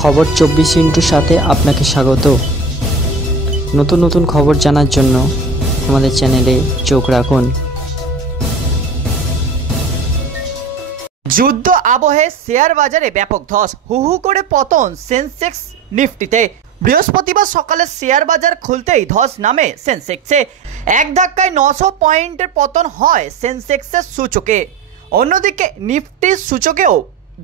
খবর 24 সাথে আপনাকে স্বাগত। নতুন নতুন খবর জানার জন্য আমাদের চ্যানেলে চোখ রাখুন। যুদ্ধ আবহে শেয়ার বাজারে ব্যাপক ধস, হু হু করে পতন সেন্সেক্স নিফটিতে। বৃহস্পতিবার সকালে শেয়ার বাজার খুলতেই ধস নামে সেন্সেক্সে। এক ধাক্কায় 900 পয়েন্টের পতন হয় সেন্সেক্সের সূচকে। অন্যদিকে নিফটির সূচকেও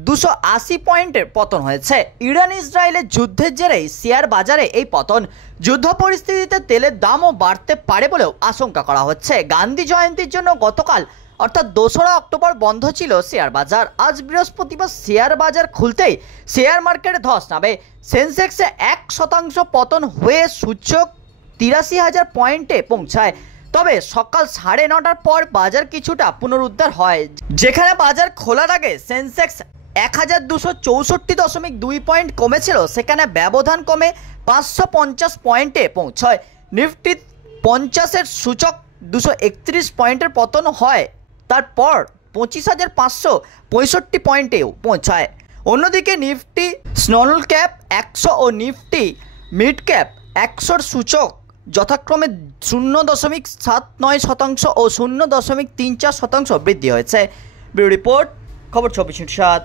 280 পয়েন্টের পতন হয়েছে। ইরান ইসরায়েলের যুদ্ধের জেরেই শেয়ার বাজারে এই পতন। যুদ্ধ পরিস্থিতিতে তেলের দামও বাড়তে পারে বলেও আশঙ্কা করা হচ্ছে। গান্ধী জয়ন্তীর জন্য গতকাল অর্থাৎ 2রা অক্টোবর বন্ধ ছিল শেয়ার বাজার। আজ বৃহস্পতিবার শেয়ার বাজার খুলতেই শেয়ার মার্কেটে ধস নামে। সেন্সেক্সে 1% পতন হয়ে সূচক 83,000 পয়েন্টে পৌঁছায়। তবে সকাল 9:30টার পর বাজার কিছুটা পুনরুদ্ধার হয়, যেখানে বাজার খোলার আগে সেন্সেক্স 1264.2 পয়েন্ট কমেছিল, সেখানে ব্যবধান কমে 550 পয়েন্টে পৌঁছয়। নিফটি 50-এর সূচক 231 পয়েন্টের পতন হয়, তারপর 25,565 পয়েন্টেও পৌঁছায়। অন্যদিকে নিফটি স্মল ক্যাপ 100 ও নিফটি মিড ক্যাপ 100-র সূচক যথাক্রমে 0.79% ও 0.34% বৃদ্ধি হয়েছে। ব্যুরো রিপোর্ট, খবর 24/7।